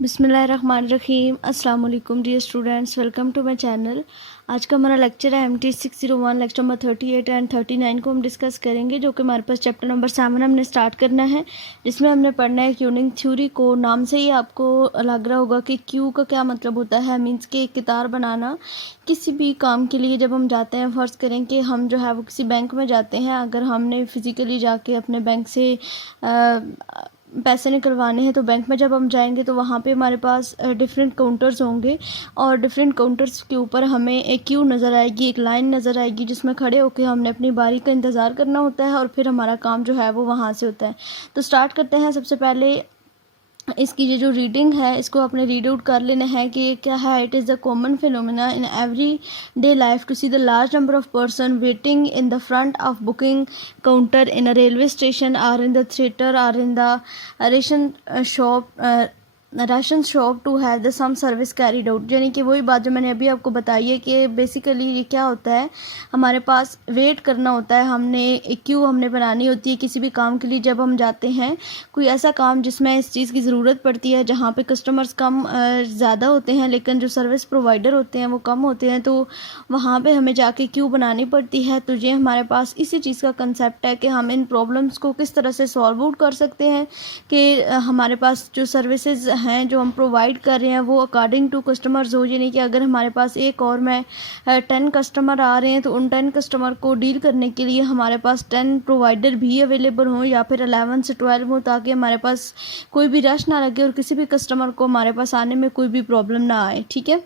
बिस्मिल्लाहिर्रहमानिर्रहीम। अस्सलाम वालेकुम dear students, welcome to my channel. आज का हमारा लेक्चर है MT 601, लेक्चर नंबर 38 एंड 39 को हम डिस्कस करेंगे, जो कि हमारे पास चैप्टर नंबर 7 हमने स्टार्ट करना है, जिसमें हमने पढ़ना है क्यूइंग थ्योरी को। नाम से ही आपको लग रहा होगा कि क्यू का क्या मतलब होता है। मीन्स कि एक कतार बनाना किसी भी काम के लिए जब हम जाते हैं, फ़र्ज़ करें कि हम जो है वो किसी बैंक में जाते हैं। अगर हमने फ़िज़िकली जाके अपने बैंक से पैसे निकलवाने हैं, तो बैंक में जब हम जाएंगे तो वहाँ पे हमारे पास डिफरेंट काउंटर्स होंगे, और डिफरेंट काउंटर्स के ऊपर हमें एक क्यू नज़र आएगी, एक लाइन नज़र आएगी, जिसमें खड़े होकर हमने अपनी बारी का इंतज़ार करना होता है, और फिर हमारा काम जो है वो वहाँ से होता है। तो स्टार्ट करते हैं। सबसे पहले इसकी ये जो रीडिंग है, इसको आपने रीड आउट कर लेना है कि ये क्या है। It is the common phenomena in everyday life to see the large number of person waiting in the front of booking counter in a railway station, or in the theatre, or in the ration shop to have the some service carried out. यानी कि वही बात जो मैंने अभी आपको बताई है कि बेसिकली ये क्या होता है, हमारे पास वेट करना होता है। हमने एक क्यू हमने बनानी होती है किसी भी काम के लिए। जब हम जाते हैं कोई ऐसा काम जिसमें इस चीज़ की ज़रूरत पड़ती है, जहाँ पे कस्टमर्स कम ज़्यादा होते हैं, लेकिन जो सर्विस प्रोवाइडर होते हैं वो कम होते हैं, तो वहाँ पे हमें जाके क्यू बनानी पड़ती है। तो ये हमारे पास इसी चीज़ का कंसेप्ट है कि हम इन प्रॉब्लम्स को किस तरह से सॉल्व आउट कर सकते हैं, कि हमारे पास जो सर्विसेज हैं जो हम प्रोवाइड कर रहे हैं वो अकॉर्डिंग टू कस्टमर्स हो। यानी कि अगर हमारे पास एक और में 10 कस्टमर आ रहे हैं, तो उन 10 कस्टमर को डील करने के लिए हमारे पास 10 प्रोवाइडर भी अवेलेबल हों, या फिर 11 से 12 हो, ताकि हमारे पास कोई भी रश ना लगे और किसी भी कस्टमर को हमारे पास आने में कोई भी प्रॉब्लम ना आए। ठीक है।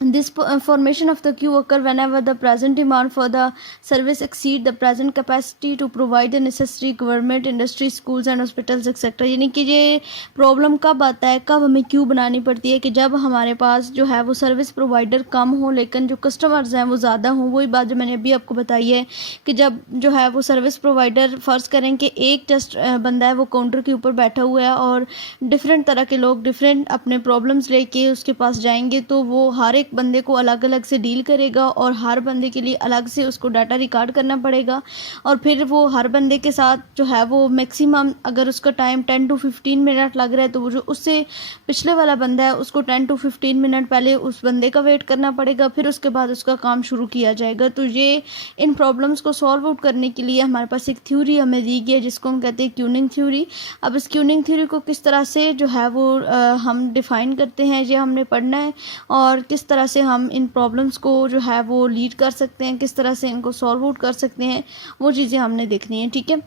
This formation of the queue occur whenever the present demand for the service exceed the present capacity to provide the necessary government, industry, schools and hospitals etc. यानी कि ये प्रॉब्लम कब आता है, कब हमें क्यू बनानी पड़ती है, कि जब हमारे पास जो है वो सर्विस प्रोवाइडर कम हो लेकिन जो कस्टमर्स हैं वो ज़्यादा हों। वही बात जो मैंने अभी आपको बताई है कि जब जो है वो सर्विस प्रोवाइडर, फ़र्ज़ करें कि एक जस्ट बंदा है वो काउंटर के ऊपर बैठा हुआ है, और डिफरेंट तरह के लोग डिफरेंट अपने प्रॉब्लम्स लेके उसके पास जाएंगे, तो वो हर एक बंदे को अलग अलग से डील करेगा, और हर बंदे के लिए अलग से उसको डाटा रिकॉर्ड करना पड़ेगा। और फिर वो हर बंदे के साथ जो है वो मैक्सिमम, अगर उसका टाइम 10 to 15 मिनट लग रहा है, तो वो जो उससे पिछले वाला बंदा है उसको 10 to 15 मिनट पहले उस बंदे का वेट करना पड़ेगा, फिर उसके बाद उसका काम शुरू किया जाएगा। तो ये इन प्रॉब्लम्स को सॉल्व आउट करने के लिए हमारे पास एक थ्योरी हमें दी गई है, जिसको हम कहते हैं क्यूइंग थ्योरी। अब इस क्यूइंग थ्योरी को किस तरह से जो है वो हम डिफ़ाइन करते हैं, ये हमने पढ़ना है, और किस तरह से हम इन प्रॉब्लम्स को जो है वो लीड कर सकते हैं, किस तरह से इनको सॉल्व आउट कर सकते हैं, वो चीज़ें हमने देखनी है। ठीक है।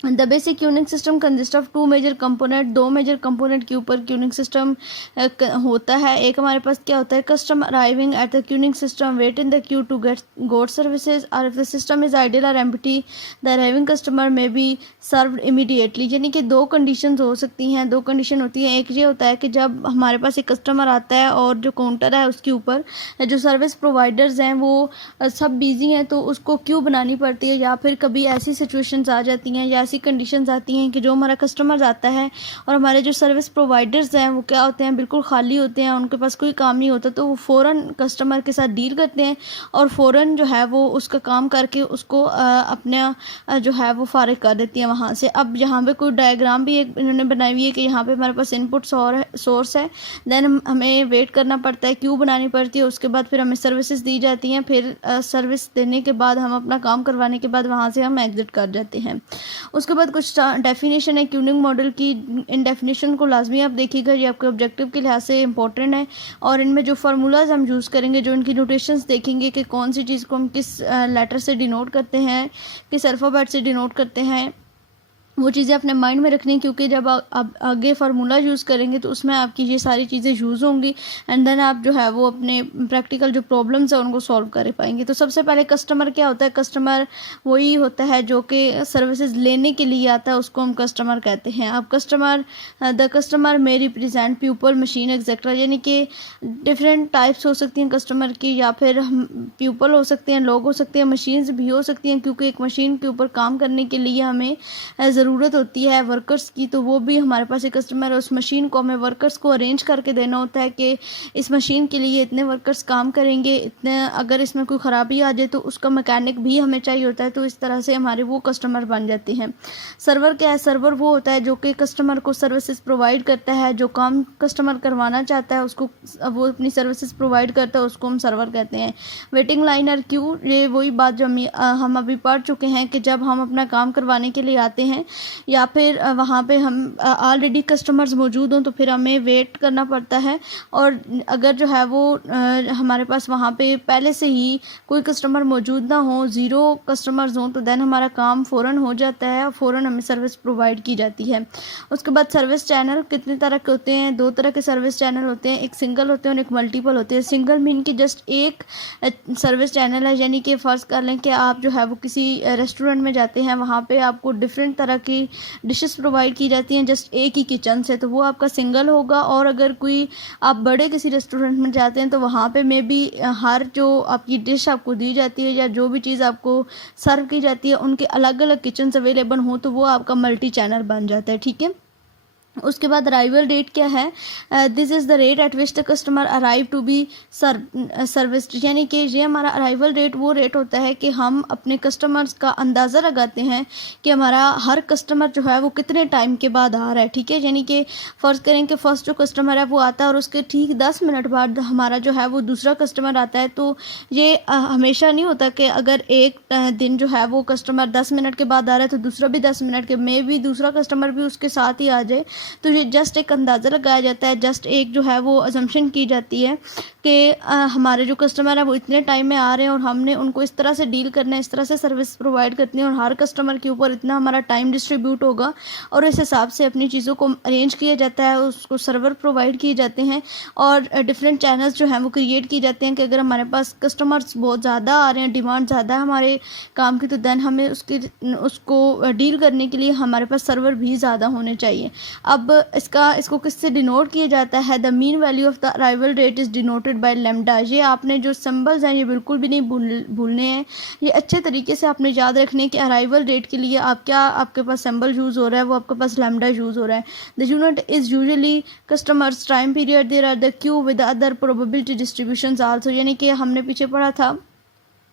The basic queuing system consist of 2 major component. 2 major component के ऊपर क्यूइंग सिस्टम होता है। एक हमारे पास क्या होता है, customer arriving at the queuing system wait in the queue to get good services, और if the system is ideal और empty the arriving customer may be served immediately. यानी कि दो कंडीशंस हो सकती हैं, दो कंडीशन होती हैं। एक ये होता है कि जब हमारे पास एक कस्टमर आता है और जो काउंटर है उसके ऊपर जो सर्विस प्रोवाइडर्स हैं वो सब बिजी हैं, तो उसको क्यू बनानी पड़ती है। या फिर कभी ऐसी सिचुएशंस आ जाती हैं या ऐसी कंडीशंस आती हैं कि जो हमारा कस्टमर आता है और हमारे जो सर्विस प्रोवाइडर्स हैं वो क्या होते हैं, बिल्कुल खाली होते हैं, उनके पास कोई काम नहीं होता, तो वो फ़ौरन कस्टमर के साथ डील करते हैं और फ़ौरन जो है वो उसका काम करके उसको अपना जो है वो फारिग कर देती हैं वहाँ से। अब यहाँ पे कोई डायग्राम भी एक इन्होंने बनाई हुई है कि यहाँ पे हमारे पास इनपुट सोर्स है, देन हमें वेट करना पड़ता है, क्यू बनानी पड़ती है, उसके बाद फिर हमें सर्विसेज दी जाती हैं, फिर सर्विस देने के बाद हम अपना काम करवाने के बाद वहाँ से हम एग्जिट कर जाते हैं। उसके बाद कुछ डेफिनेशन है क्यूइंग मॉडल की। इन डेफिनेशन को लाजमी आप देखिएगा, ये आपके ऑब्जेक्टिव के लिहाज से इंपॉर्टेंट है, और इनमें जो फार्मूलाज हम यूज़ करेंगे, जो इनकी नोटेशंस देखेंगे कि कौन सी चीज़ को हम किस लेटर से डिनोट करते हैं, किस अल्फ़ाबेट से डिनोट करते हैं, वो चीज़ें अपने माइंड में रखनी, क्योंकि जब आप आगे फार्मूला यूज़ करेंगे तो उसमें आपकी ये सारी चीज़ें यूज़ होंगी, एंड देन आप जो है वो अपने प्रैक्टिकल जो प्रॉब्लम्स हैं उनको सॉल्व कर पाएंगे। तो सबसे पहले कस्टमर क्या होता है, कस्टमर वही होता है जो कि सर्विसेज लेने के लिए आता है, उसको हम कस्टमर कहते हैं। अब customer, the customer may represent people, machine etcetera, यानी कि डिफरेंट टाइप्स हो सकती हैं कस्टमर की, या फिर पीपल हो सकते हैं, लोग हो सकते हैं, मशीन्स भी हो सकती हैं, क्योंकि एक मशीन के ऊपर काम करने के लिए हमें ज़रूरत होती है वर्कर्स की, तो वो भी हमारे पास एक कस्टमर है, उस मशीन को हमें वर्कर्स को अरेंज करके देना होता है कि इस मशीन के लिए इतने वर्कर्स काम करेंगे, इतने अगर इसमें कोई ख़राबी आ जाए तो उसका मैकेनिक भी हमें चाहिए होता है। तो इस तरह से हमारे वो कस्टमर बन जाते हैं। सर्वर क्या है? सर्वर वो होता है जो कि कस्टमर को सर्विसेज प्रोवाइड करता है, जो काम कस्टमर करवाना चाहता है उसको वो अपनी सर्विसेज प्रोवाइड करता है, उसको हम सर्वर कहते हैं। वेटिंग लाइन और क्यू, ये वही बात जो हम अभी पढ़ चुके हैं कि जब हम अपना काम करवाने के लिए आते हैं या फिर वहाँ पे हम ऑलरेडी कस्टमर्स मौजूद हों तो फिर हमें वेट करना पड़ता है, और अगर जो है वो हमारे पास वहाँ पे पहले से ही कोई कस्टमर मौजूद ना हो, ज़ीरो कस्टमर्स हों, तो देन हमारा काम फ़ौरन हो जाता है और फ़ौरन हमें सर्विस प्रोवाइड की जाती है। उसके बाद सर्विस चैनल कितने तरह के होते हैं? 2 तरह के सर्विस चैनल होते हैं, एक सिंगल होते हैं और एक मल्टीपल होते हैं। सिंगल मीन कि जस्ट एक सर्विस चैनल है, यानी कि फ़र्ज़ कर लें कि आप जो है वो किसी रेस्टोरेंट में जाते हैं, वहाँ पे आपको डिफरेंट तरह की डिशेस प्रोवाइड की जाती हैं जस्ट एक ही किचन से, तो वो आपका सिंगल होगा। और अगर कोई आप बड़े किसी रेस्टोरेंट में जाते हैं तो वहाँ पे मे बी हर जो आपकी डिश आपको दी जाती है या जो भी चीज़ आपको सर्व की जाती है उनके अलग अलग किचन्स अवेलेबल हों, तो वो आपका मल्टी चैनल बन जाता है। ठीक है। उसके बाद अराइवल डेट क्या है? This is the rate at which the customer arrive to be serviced, यानी कि ये हमारा अराइवल डेट वो रेट होता है कि हम अपने कस्टमर्स का अंदाज़ा लगाते हैं कि हमारा हर कस्टमर जो है वो कितने टाइम के बाद आ रहा है। ठीक है, यानी कि फ़र्ज़ करें कि फ़र्स्ट जो कस्टमर है वो आता है और उसके ठीक 10 मिनट बाद हमारा जो है वो दूसरा कस्टमर आता है। तो ये हमेशा नहीं होता कि अगर एक दिन जो है वो कस्टमर 10 मिनट के बाद आ रहा है तो दूसरा भी 10 मिनट के, मे भी दूसरा कस्टमर भी उसके साथ ही आ जाए। तो ये जस्ट एक अंदाज़ा लगाया जाता है, जस्ट एक जो है वो अजम्पशन की जाती है कि हमारे जो कस्टमर है वो इतने टाइम में आ रहे हैं और हमने उनको इस तरह से डील करना है, इस तरह से सर्विस प्रोवाइड करनी है और हर कस्टमर के ऊपर इतना हमारा टाइम डिस्ट्रीब्यूट होगा, और इस हिसाब से अपनी चीज़ों को अरेंज किया जाता है, उसको सर्वर प्रोवाइड किए जाते हैं और डिफरेंट चैनल्स जो हैं वो क्रिएट किए जाते हैं कि अगर हमारे पास कस्टमर्स बहुत ज़्यादा आ रहे हैं, डिमांड ज़्यादा है हमारे काम की, तो देन हमें उसको डील करने के लिए हमारे पास सर्वर भी ज़्यादा होने चाहिए। अब इसको किससे डिनोट किया जाता है? The mean value of the arrival that is denoted by lambda. ये आपने जो सिंबल्स हैं ये बिल्कुल भी नहीं भूलने हैं, ये अच्छे तरीके से आपने याद रखने कि अराइवल डेट के लिए आपके पास सिंबल यूज़ हो रहा है, वो आपके पास लैम्डा यूज़ हो रहा है। The unit is usually customers time period, there are the queue with other probability distributions also, यानी कि हमने पीछे पढ़ा था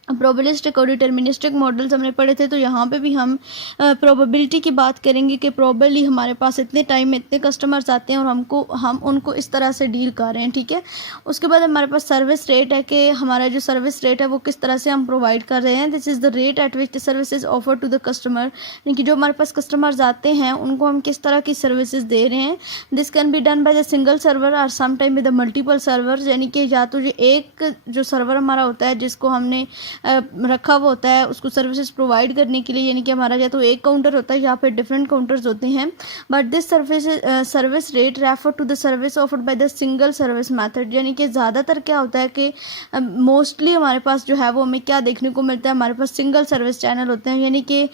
प्रोबेबिलिस्टिक और डिटर्मिनिस्टिक मॉडल्स हमने पढ़े थे, तो यहाँ पे भी हम प्रोबेबिलिटी की बात करेंगे कि प्रोबेबली हमारे पास इतने टाइम में इतने कस्टमर्स आते हैं और हम उनको इस तरह से डील कर रहे हैं। ठीक है। उसके बाद हमारे पास सर्विस रेट है कि हमारा जो सर्विस रेट है वो किस तरह से हम प्रोवाइड कर रहे हैं। This is the rate at which the service is offer to the customer, यानी कि जो हमारे पास कस्टमर्स आते हैं उनको हम किस तरह की सर्विसेज दे रहे हैं। This can be done by the single server और some time with the multiple server, यानी कि या तो ये एक जो सर्वर हमारा होता है जिसको हमने रखा हुआ होता है उसको सर्विसेज प्रोवाइड करने के लिए, यानी कि हमारा या तो एक काउंटर होता है या फिर डिफरेंट काउंटर्स होते हैं। But this service rate refer to the service offered by the single service method, यानी कि ज़्यादातर क्या होता है कि मोस्टली हमारे पास जो है वो हमें क्या देखने को मिलता है, हमारे पास सिंगल सर्विस चैनल होते हैं, यानी कि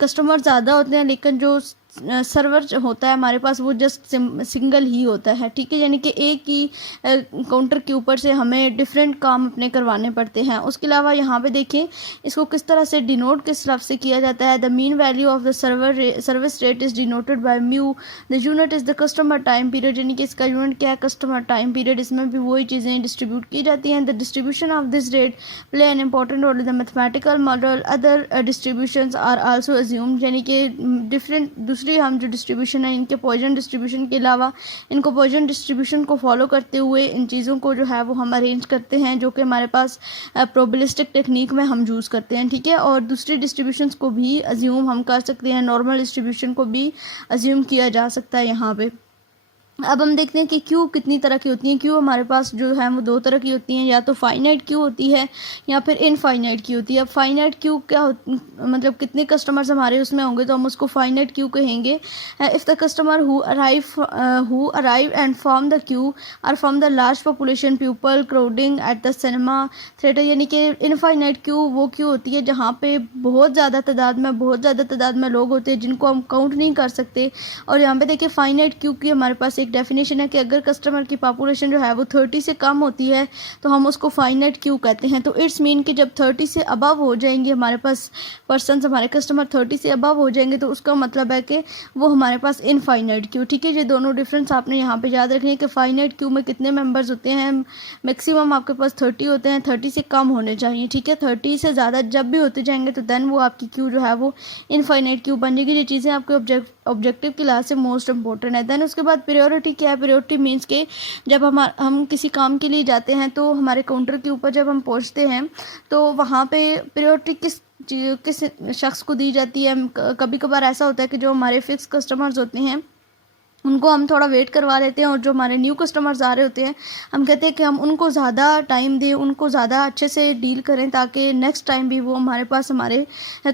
कस्टमर ज़्यादा होते हैं लेकिन जो सर्वर होता है हमारे पास वो जस्ट सिंगल ही होता है। ठीक है, यानी कि एक ही काउंटर के ऊपर से हमें डिफरेंट काम अपने करवाने पड़ते हैं। उसके अलावा यहाँ पे देखें इसको किस तरह से डिनोट किस लफ्ज़ से किया जाता है। The mean value of the service rate is denoted by mu, the unit is the customer time period, यानी कि इसका यूनिट क्या है? Customer time period. इसमें भी वही चीज़ें डिस्ट्रीब्यूट की जाती हैं। The distribution of this rate play an important role in the mathematical model, other distributions are also assumed, यानी कि डिफरेंट दूसरी हम जो डिस्ट्रीब्यूशन है इनके पॉइजन डिस्ट्रीब्यूशन के अलावा इनको पॉइजन डिस्ट्रीब्यूशन को फॉलो करते हुए इन चीज़ों को जो है वो हम अरेंज करते हैं जो कि हमारे पास प्रोबेबिलिस्टिक टेक्निक में हम यूज़ करते हैं। ठीक है, और दूसरी डिस्ट्रीब्यूशंस को भी अज्यूम हम कर सकते हैं, नॉर्मल डिस्ट्रीब्यूशन को भी अज्यूम किया जा सकता है यहाँ पे। अब हम देखते हैं कि क्यू कितनी तरह की होती हैं। क्यू हमारे पास जो है वो 2 तरह की होती हैं, या तो फाइनाइट क्यू होती है या फिर इनफाइनाइट क्यू होती है। अब फाइनाइट क्यू क्या मतलब कितने कस्टमर्स हमारे उसमें होंगे तो हम उसको फाइनाइट क्यू कहेंगे। If the customer who arrive and form the Q R from the large population people crowding at the cinema theatre, यानी कि इनफाइनाइट क्यू वो क्यू होती है जहाँ पे बहुत ज़्यादा तादाद में लोग होते हैं जिनको हम काउंट नहीं कर सकते। और यहाँ पे देखिए फाइनाइट क्यू की हमारे पास एक एक डेफिनेशन है कि अगर कस्टमर की पॉपुलेशन जो है वो 30 से कम होती है तो हम उसको फाइनाइट क्यू कहते हैं। तो इट्स मीन कि जब 30 से अबव हो जाएंगे हमारे पास पर्सन, हमारे कस्टमर 30 से अबव हो जाएंगे तो उसका मतलब है कि वो हमारे पास इनफाइनाइट क्यू। ठीक है, ये दोनों डिफरेंस आपने यहाँ पे याद रखनी है कि फाइनाइट क्यू में कितने मेंबर्स होते हैं, मैक्सिमम आपके पास 30 होते हैं, 30 से कम होने चाहिए। ठीक है, 30 से ज़्यादा जब भी होते जाएंगे तो देन वो आपकी क्यू जो है वो इनफाइनाइट क्यू बन जाएगी। ये चीज़ें आपके ऑब्जेक्टिव क्लास से मोस्ट इंपॉर्टेंट है। देन उसके बाद प्रायोरिटी क्या है? प्रायोरिटी मीन्स के जब हम किसी काम के लिए जाते हैं तो हमारे काउंटर के ऊपर जब हम पहुंचते हैं तो वहाँ पे प्रायोरिटी किस शख्स को दी जाती है। कभी कभार ऐसा होता है कि जो हमारे फिक्स कस्टमर्स होते हैं उनको हम थोड़ा वेट करवा लेते हैं, और जो हमारे न्यू कस्टमर्स आ रहे होते हैं हम कहते हैं कि हम उनको ज़्यादा टाइम दें, उनको ज़्यादा अच्छे से डील करें ताकि नेक्स्ट टाइम भी वो हमारे पास हमारे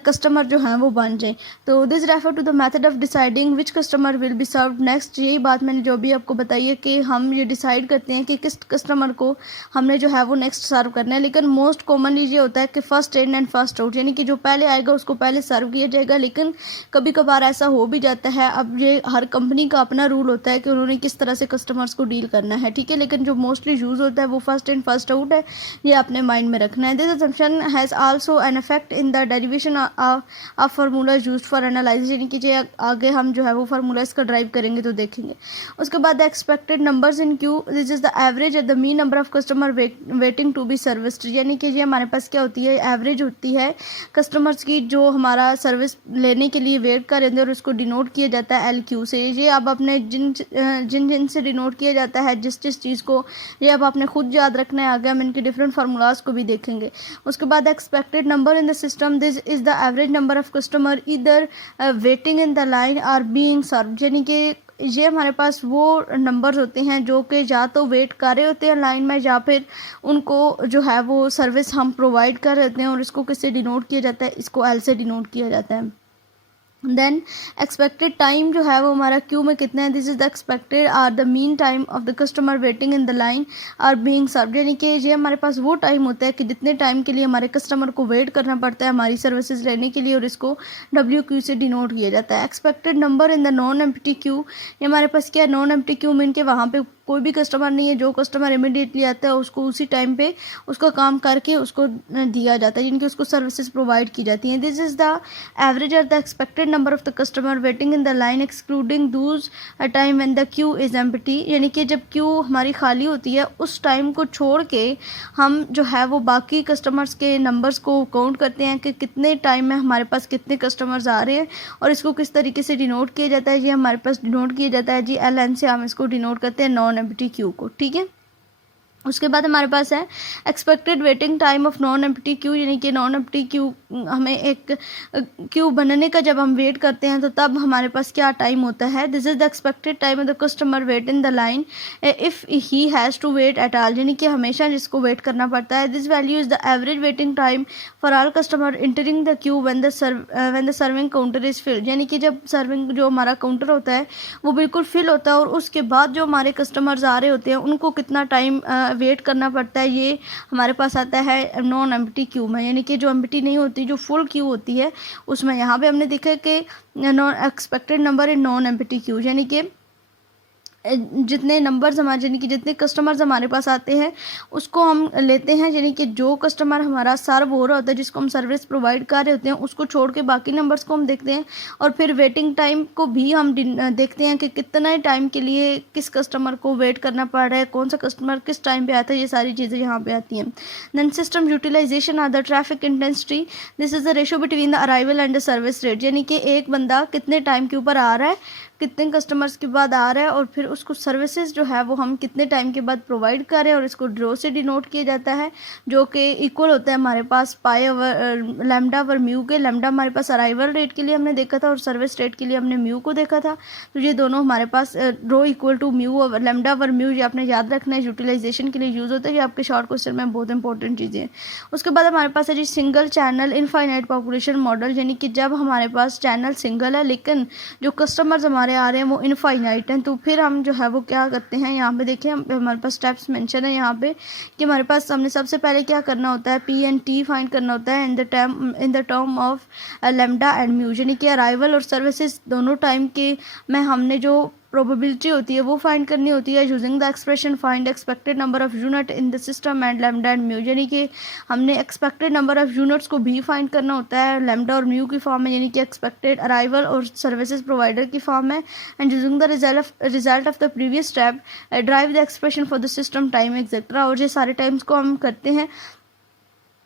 कस्टमर जो हैं वो बन जाएं। तो this refer to the method of deciding which customer will be serve next. यही बात मैंने जो भी आपको बताई है कि हम ये डिसाइड करते हैं कि किस कस्टमर को हमने जो है वो नेक्स्ट सर्व करना है। लेकिन मोस्ट कॉमनली ये होता है कि first in and first out, यानी कि जो पहले आएगा उसको पहले सर्व किया जाएगा। लेकिन कभी कभार ऐसा हो भी जाता है, अब ये हर कंपनी का अपना रूल होता है कि उन्होंने किस तरह से कस्टमर्स को डील करना है। ठीक है, लेकिन जो मोस्टली यूज होता है वो फर्स्ट इन फर्स्ट आउट है, ये अपने माइंड में रखना है। This assumption has also an effect in the derivation of formula used for analysis, यानी कि आगे हम जो है वो फार्मूला इसका ड्राइव करेंगे तो देखेंगे। उसके बाद expected numbers in queue, this is the average at the mean number of customer waiting to be serviced, यानी कि ये हमारे पास क्या होती है, एवरेज होती है कस्टमर्स की जो हमारा सर्विस लेने के लिए वेट कर रहे हैं, और उसको डिनोट किया जाता है एल क्यू से। ये अब अपने जिन से डिनोट किया जाता है जिस चीज़ को, ये अब आपने खुद याद रखना है। आगे हम इनके डिफरेंट फार्मूलाज को भी देखेंगे। उसके बाद expected number in the system, this is the average number of customer इधर waiting in the line are being serve, यानी कि ये हमारे पास वो नंबर्स होते हैं जो कि या तो वेट कर रहे होते हैं लाइन में, या फिर उनको जो है वो सर्विस हम प्रोवाइड कर रहे हैं। और इसको किससे डिनोट किया जाता है, इसको एल से डिनोट किया जाता है। देन एक्सपेक्टेड टाइम जो है वो हमारा क्यू में कितना है, this is the expected or the mean time of the customer waiting in the line are being served, यानी कि ये हमारे पास वो टाइम होता है कि जितने टाइम के लिए हमारे कस्टमर को वेट करना पड़ता है हमारी सर्विसेज लेने के लिए, और इसको डब्ल्यू क्यू से डिनोट किया जाता है। Expected number in the non empty Q, ये हमारे पास क्या है, नॉन एम्प्टी क्यू मीन के वहाँ पे कोई भी कस्टमर नहीं है, जो कस्टमर इमीडिएटली आता है उसको उसी टाइम पे उसका काम करके उसको दिया जाता है, जिनकी उसको सर्विसेज प्रोवाइड की जाती हैं। दिस इज़ द एवरेज और the expected number of the customer waiting in the line excluding Dooj time when the Q is empty, यानी कि जब क्यू हमारी खाली होती है उस टाइम को छोड़ के हम जो है वो बाकी कस्टमर्स के नंबर्स को काउंट करते हैं कि कितने टाइम में हमारे पास कितने कस्टमर्स आ रहे हैं, और इसको किस तरीके से डिनोट किया जाता है। ये हमारे पास डिनोट किया जाता है जी एल एन से, हम इसको डिनोट करते हैं नॉन एम्प्टी क्यू को। ठीक है, उसके बाद हमारे पास है expected waiting time of non empty Q, यानी कि नॉन एम्प्टी क्यू हमें एक क्यू बनने का जब हम वेट करते हैं तो तब हमारे पास क्या टाइम होता है। This is the expected time of the customer wait in the line if he has to wait at all, यानी कि हमेशा जिसको वेट करना पड़ता है। This value is the average waiting time for all customer entering the queue when the serving counter is filled, यानी कि जब सर्विंग जो हमारा काउंटर होता है वो बिल्कुल फिल होता है, और उसके बाद जो हमारे कस्टमर्स आ रहे होते हैं उनको कितना टाइम वेट करना पड़ता है, ये हमारे पास आता है नॉन एम्प्टी क्यू में। यानी कि जो एम्प्टी नहीं होती, जो फुल क्यू होती है उसमें यहाँ पे हमने देखा कि non expected number in non empty Q, यानी कि जितने नंबर्स हमारे यानी कि जितने कस्टमर्स हमारे पास आते हैं उसको हम लेते हैं, यानी कि जो कस्टमर हमारा सर्व हो रहा होता है, जिसको हम सर्विस प्रोवाइड कर रहे होते हैं, उसको छोड़ के बाकी नंबर्स को हम देखते हैं। और फिर वेटिंग टाइम को भी हम देखते हैं कि कितना टाइम के लिए किस कस्टमर को वेट करना पड़ रहा है, कौन सा कस्टमर किस टाइम पे आता है, ये सारी चीज़ें यहाँ पे आती हैं। Then system utilisation or the traffic intensity, this is the ratio between the arrival and the service rate, यानी कि एक बंदा कितने टाइम के ऊपर आ रहा है, कितने कस्टमर्स के बाद आ रहा है, और फिर उसको सर्विसेज जो है वो हम कितने टाइम के बाद प्रोवाइड कर रहे हैं, और इसको ड्रो से डिनोट किया जाता है जो कि इक्वल होता है हमारे पास pi over lambda over mu के। लैम्डा हमारे पास अराइवल रेट के लिए हमने देखा था और सर्विस रेट के लिए हमने म्यू को देखा था, तो ये दोनों हमारे पास rho equal to mu over lambda over mu, ये आपने याद रखना है, यूटिलाइजेशन के लिए यूज़ होता है, ये आपके शॉर्ट क्वेश्चन में बहुत इंपॉर्टेंट चीज़ें हैं। उसके बाद हमारे पास है जी single channel infinite population model, यानी कि जब हमारे पास चैनल सिंगल है लेकिन जो कस्टमर्स हमारे आ रहे हैं वो इनफाइनाइट हैं, तो फिर हम जो है वो क्या करते हैं, यहाँ पे देखिए हमारे पास स्टेप्स मेंशन है यहाँ पे कि हमारे पास हमने सबसे पहले क्या करना होता है, पी एंड टी फाइंड करना होता है in the term of lambda and mu, यानी कि अराइवल और सर्विसेज दोनों टाइम के में हमने जो प्रोबेबिलिटी होती है वो फाइंड करनी होती है using the expression find expected number of unit in the system and lambda and mu, यानी कि हमने एक्सपेक्टेड नंबर ऑफ यूनिट्स को भी फाइंड करना होता है लैम्डा और म्यू की फॉर्म में, यानी कि एक्सपेक्टेड अराइवल और सर्विसेज प्रोवाइडर की फॉर्म में। And using the result of the previous step drive the expression for the system time etcetera, और ये सारे टाइम्स को हम करते हैं।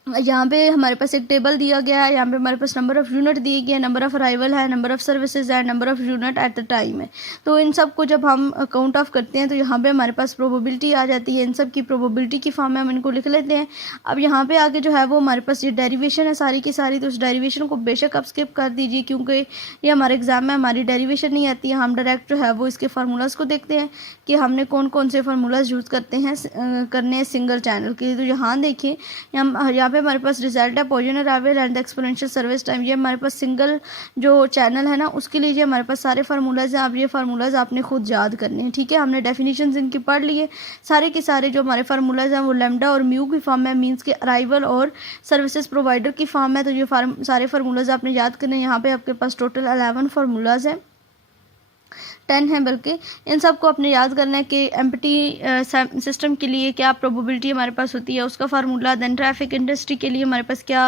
यहाँ पे हमारे पास एक टेबल दिया गया है, यहाँ पे हमारे पास नंबर ऑफ़ यूनिट दिए गए, नंबर ऑफ़ अराइवल है, नंबर ऑफ़ सर्विसेज है, number of unit at the time है। तो इन सब को जब हम काउंट ऑफ करते हैं तो यहाँ पे हमारे पास प्रोबेबिलिटी आ जाती है, इन सब की प्रोबेबिलिटी की फॉर्म में हम इनको लिख लेते हैं। अब यहाँ पे आगे जो है वो हमारे पास ये डेरिवेशन है सारी की सारी, तो उस डेरिवेशन को बेशक आप स्किप कर दीजिए क्योंकि ये हमारे एग्जाम में हमारी डेरिवेशन नहीं आती है। हम डायरेक्ट जो है वो इसके फार्मूलाज को देखते हैं कि हमने कौन कौन से फार्मूलाज यूज़ करने हैं सिंगल चैनल के। तो यहाँ देखिए यहाँ पे हमारे पास result Poisson arrival and exponential service time, ये हमारे पास सिंगल जो चैनल है ना उसके लिए ये हमारे पास सारे फार्मूलाज हैं। अब ये फार्मूलाज आपने खुद याद करने हैं, ठीक है। हमने डेफिनेशंस इनकी पढ़ लिए, सारे के सारे जो हमारे फार्मूलाज हैं वो लैम्डा और म्यू की फॉर्म में, मींस के अराइवल और सर्विसेज प्रोवाइडर की फॉर्म में। तो ये सारे फार्मूलाज आपने याद करने हैं। यहाँ पे आपके पास टोटल 11 फार्मूलाज हैं, 10 है बल्कि। इन सब को आपने याद करना है कि एम्प्टी सिस्टम के लिए क्या प्रोबेबिलिटी हमारे पास होती है उसका फार्मूला, देन ट्रैफिक इंडस्ट्री के लिए हमारे पास क्या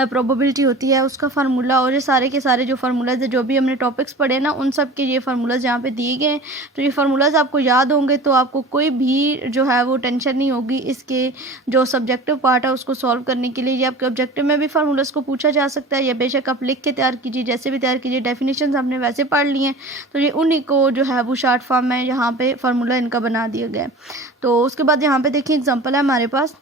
प्रोबेबिलिटी होती है उसका फार्मूला, और ये सारे के सारे जो फार्मूलाज है जो भी हमने टॉपिक्स पढ़े ना उन सब के ये फार्मूलाज यहाँ पे दिए गए हैं। तो ये फार्मूलाज आपको याद होंगे तो आपको कोई भी जो है वो टेंशन नहीं होगी इसके जो सब्जेक्टिव पार्ट है उसको सॉल्व करने के लिए। ये आपके ऑब्जेक्टिव में भी फार्मूलाज को पूछा जा सकता है या बेशक आप लिख के तैयार कीजिए, जैसे भी तैयार कीजिए। डेफिनेशन आपने वैसे पढ़ लिए हैं तो ये उन्हीं को जो है वो शॉर्ट फॉर्म में यहाँ पे फार्मूला इनका बना दिया गया है। तो उसके बाद यहाँ पे देखिए एग्जांपल है हमारे पास,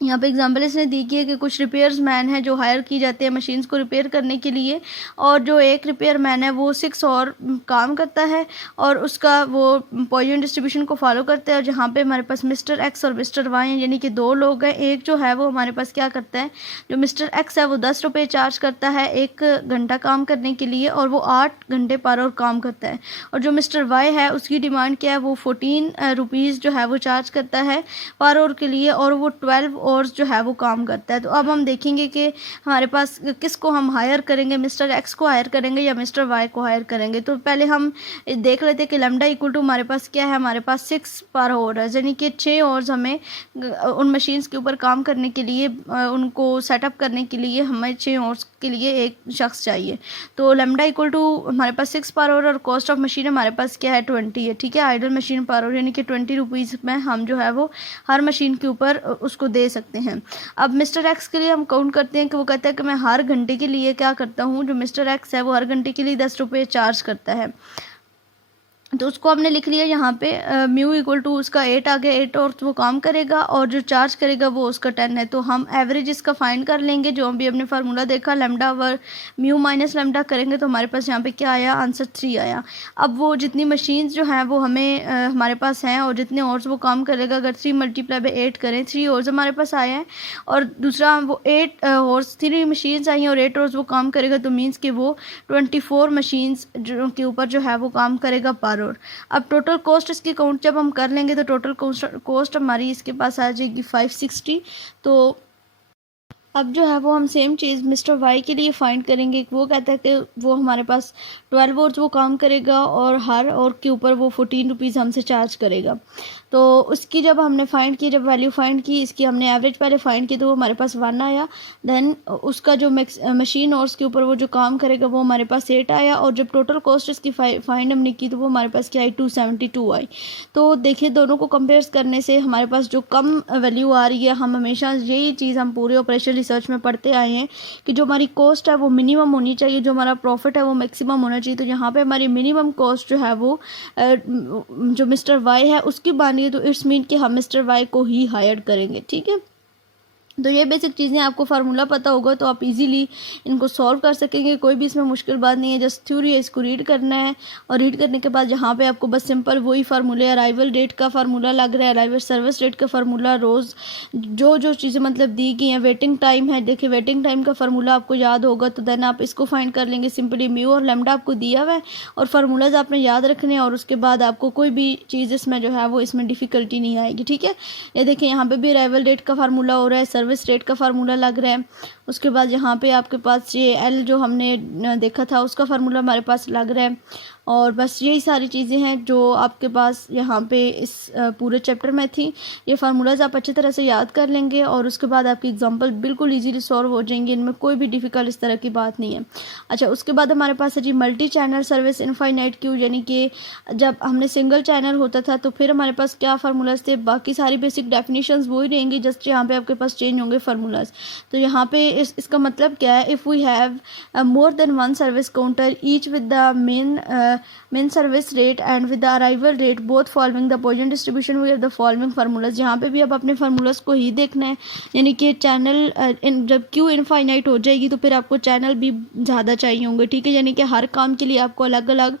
यहाँ पे एग्जांपल इसने दी है कि कुछ रिपेयर्स मैन हैं जो हायर की जाते हैं मशीन्स को रिपेयर करने के लिए, और जो एक रिपेयर मैन है वो 6 और काम करता है और उसका वो पॉइजन डिस्ट्रीब्यूशन को फॉलो करता है। और जहाँ पे हमारे पास मिस्टर एक्स और मिस्टर वाई हैं, यानी कि 2 लोग हैं। एक जो है वो हमारे पास क्या करता है, जो मिस्टर एक्स है वो 10 रुपये चार्ज करता है 1 घंटा काम करने के लिए और वो 8 घंटे पर आवर काम करता है। और जो मिस्टर वाई है उसकी डिमांड क्या है, वो 14 रुपीज़ जो है वो चार्ज करता है पर आवर के लिए और वो 12 आवर्स जो है वो काम करता है। तो अब हम देखेंगे कि हमारे पास किसको हम हायर करेंगे, मिस्टर एक्स को हायर करेंगे या मिस्टर वाई को हायर करेंगे। तो पहले हम देख लेते हैं कि लैम्डा इक्वल टू हमारे पास क्या है, हमारे पास 6 पर आवर है, यानी कि 6 आवर्स हमें उन मशीन्स के ऊपर काम करने के लिए, उनको सेटअप करने के लिए हमें 6 आवर्स के लिए एक शख्स चाहिए। तो लैम्डा इक्वल टू हमारे पास 6 पर आवर और कॉस्ट ऑफ मशीन हमारे पास क्या है 20 है, ठीक है। आइडल मशीन पर आवर यानी कि 20 रुपीज़ में हम जो है वो हर मशीन के ऊपर उसको दे सकते हैं। अब मिस्टर एक्स के लिए हम काउंट करते हैं कि वो कहता है कि मैं हर घंटे के लिए क्या करता हूँ, जो मिस्टर एक्स है वो हर घंटे के लिए 10 रुपये चार्ज करता है। तो उसको हमने लिख लिया यहाँ पे म्यू इक्वल टू उसका 8 आ गया, 8 और वो काम करेगा और जो चार्ज करेगा वो उसका 10 है। तो हम एवरेज इसका फाइंड कर लेंगे, जो अभी हमने फार्मूला देखा lambda over mu minus lambda करेंगे तो हमारे पास यहाँ पे क्या आया, आंसर 3 आया। अब वो जितनी मशीन्स जो हैं वो हमें हमारे पास हैं और जितने आवर्स वो काम करेगा, अगर 3 मल्टीप्लाई बाई 8 करें 3 आवर्स हमारे पास आए हैं। और दूसरा वो 8 आवर्स 3 मशीन्स आई हैं और 8 आवर्स वो काम करेगा, तो मीन्स कि वो 24 मशीन्स जो के ऊपर जो है वो काम करेगा पर। अब टोटल कॉस्ट इसकी काउंट जब हम कर लेंगे तो टोटल कॉस्ट हमारी इसके पास आ जाएगी 560। तो अब जो है वो हम सेम चीज़ मिस्टर वाई के लिए फाइंड करेंगे। वो कहता है कि वो हमारे पास 12 आवर्स वो काम करेगा और हर आवर के ऊपर वो 14 रुपीज़ हमसे चार्ज करेगा। तो उसकी जब हमने फाइंड की, जब वैल्यू फाइंड की, इसकी हमने एवरेज पहले फाइंड की तो वो हमारे पास 1 आया। देन उसका जो मशीन आवर्स के ऊपर वो जो काम करेगा वो हमारे पास 8 आया। और जब टोटल कॉस्ट इसकी फाइंड हमने की तो वो हमारे पास क्या आई, 272 आई। तो देखिए दोनों को कंपेयर करने से हमारे पास जो कम वैल्यू आ रही है, हम हमेशा यही चीज़ हम पूरे ऑपरेशन रिसर्च में पढ़ते आए हैं कि जो हमारी कॉस्ट है वो मिनिमम होनी चाहिए, जो हमारा प्रॉफिट है वो मैक्सिमम होना चाहिए। तो यहाँ पे हमारी मिनिमम कॉस्ट जो है वो जो मिस्टर वाई है उसकी बानी, तो इट्स मीन कि हम मिस्टर वाई को ही हायर करेंगे, ठीक है। तो ये बेसिक चीज़ें आपको फार्मूला पता होगा तो आप इजीली इनको सॉल्व कर सकेंगे, कोई भी इसमें मुश्किल बात नहीं है। जस्ट थ्योरी है, इसको रीड करना है और रीड करने के बाद यहाँ पे आपको बस सिंपल वही फार्मूले, अराइवल डेट का फार्मूला लग रहा है, अराइवल सर्विस डेट का फार्मूला, रोज़ जो जो चीज़ें मतलब दी गई हैं, वेटिंग टाइम है, देखिए वेटिंग टाइम का फार्मूला आपको याद होगा तो देन आप इसको फाइंड कर लेंगे। सिंपली म्यू और लैम्डा आपको दिया हुआ है और फार्मूलाज आपने याद रखने हैं और उसके बाद आपको कोई भी चीज़ इसमें जो है वो इसमें डिफ़िकल्टी नहीं आएगी, ठीक है। ये देखिए यहाँ पे भी अराइवल डेट का फार्मूला हो रहा है, सर्विस रेट का फार्मूला लग रहा है उसके बाद यहाँ पे आपके पास ये एल जो हमने देखा था उसका फार्मूला हमारे पास लग रहा है। और बस यही सारी चीज़ें हैं जो आपके पास यहाँ पे इस पूरे चैप्टर में थी। ये फार्मूलाज आप अच्छी तरह से याद कर लेंगे और उसके बाद आपकी एग्जांपल बिल्कुल इजीली सॉल्व हो जाएंगे, इनमें कोई भी डिफ़िकल्ट इस तरह की बात नहीं है। अच्छा, उसके बाद हमारे पास है जी multi channel service infinite queue, यानी कि जब हमने सिंगल चैनल होता था तो फिर हमारे पास क्या फार्मूलाज थे, बाकी सारी बेसिक डेफिनेशंस वही रहेंगी, जस्ट यहाँ पे आपके पास चेंज होंगे फार्मूलाज। तो यहाँ पे इसका मतलब क्या है, if we have more than one service counter each with the main service rate and with the arrival rate both following the Poisson distribution, we have the following formulas। यहाँ पे भी अब अपने फार्मूलाज को ही देखना है, यानी कि चैनल जब क्यू इनफाइनाइट हो जाएगी तो फिर आपको चैनल भी ज़्यादा चाहिए होंगे, ठीक है। यानी कि हर काम के लिए आपको अलग अलग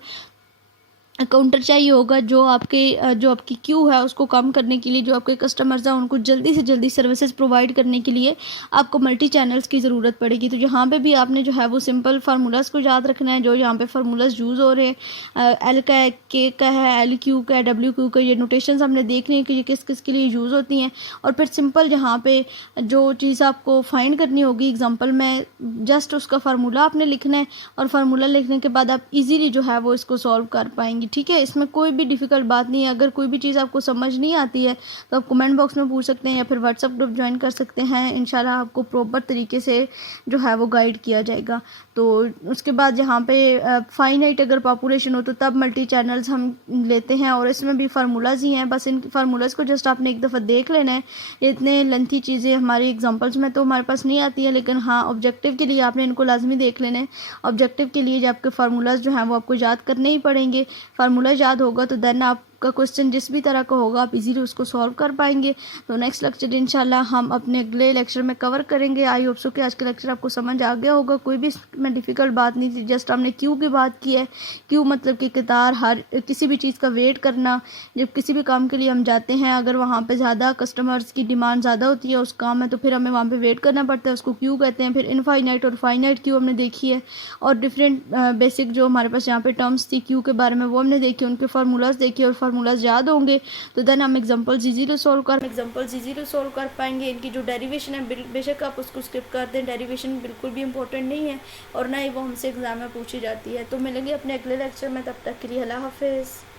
काउंटर चाहिए होगा जो आपकी क्यू है उसको कम करने के लिए, जो आपके कस्टमर्स हैं उनको जल्दी से जल्दी सर्विसेज प्रोवाइड करने के लिए आपको मल्टी चैनल्स की ज़रूरत पड़ेगी। तो यहाँ पे भी आपने जो है वो सिंपल फार्मूलाज को याद रखना है, जो यहाँ पे फार्मूलाज यूज़ हो रहे हैं, एल का है, के का है, एल क्यू का है, डब्ल्यू क्यू का, ये नोटेशंस हमने देखने हैं कि ये किस किस के लिए यूज़ होती हैं। और फिर सिंपल यहाँ पे जो चीज़ आपको फाइंड करनी होगी एग्जाम्पल में, जस्ट उसका फार्मूला आपने लिखना है और फार्मूला लिखने के बाद आप इजीली जो है वो इसको सॉल्व कर पाएंगे, ठीक है। इसमें कोई भी डिफ़िकल्ट बात नहीं है। अगर कोई भी चीज़ आपको समझ नहीं आती है तो आप कमेंट बॉक्स में पूछ सकते हैं या फिर व्हाट्सएप ग्रुप ज्वाइन कर सकते हैं। इंशाल्लाह आपको प्रॉपर तरीके से जो है वो गाइड किया जाएगा। तो उसके बाद यहाँ पे फाइनाइट अगर पॉपुलेशन हो तो तब मल्टी चैनल्स हम लेते हैं और इसमें भी फार्मूलाज ही हैं, बस इन फार्मूलाज को जस्ट आपने एक दफ़ा देख लेना है। इतने लेंथी चीज़ें हमारी एग्जांपल्स में तो हमारे पास नहीं आती है, लेकिन हाँ ऑब्जेक्टिव के लिए आपने इनको लाजमी देख लेना है। ऑब्जेक्टिव के लिए जो आपके फार्मूलाज जो हैं वो आपको याद करने ही पड़ेंगे। फार्मूला याद होगा तो देन आपका क्वेश्चन जिस भी तरह का होगा आप इजीली उसको सॉल्व कर पाएंगे। तो नेक्स्ट लेक्चर इंशाल्लाह हम अपने अगले लेक्चर में कवर करेंगे। आई होप सो कि आज का लेक्चर आपको समझ आ गया होगा, कोई भी इसमें डिफ़िकल्ट बात नहीं थी। जस्ट हमने क्यू की बात की है। क्यू मतलब कि कतार, हर किसी भी चीज़ का वेट करना। जब किसी भी काम के लिए हम जाते हैं, अगर वहाँ पर ज़्यादा कस्टमर्स की डिमांड ज़्यादा होती है उस काम में, तो फिर हमें वहाँ पर वेट करना पड़ता है, उसको क्यू कहते हैं। फिर इनफाइनाइट और फाइनाइट क्यू हमने देखी है और डिफरेंट बेसिक जो हमारे पास यहाँ पे टर्म्स थी क्यू के बारे में वो हमने देखी, उनके फार्मूलाज देखे और फार्मूलाज याद होंगे तो देन हम एग्जांपल्स इजीली सॉल्व कर पाएंगे। इनकी जो डेरिवेशन है बेशक आप उसको स्किप कर दें, डेरिवेशन बिल्कुल भी इंपॉर्टेंट नहीं है और ना ही वो हमसे एग्जाम में पूछी जाती है। तो मिलेंगे अपने अगले लेक्चर में, तब तक के लिए अल्लाह हाफिज़।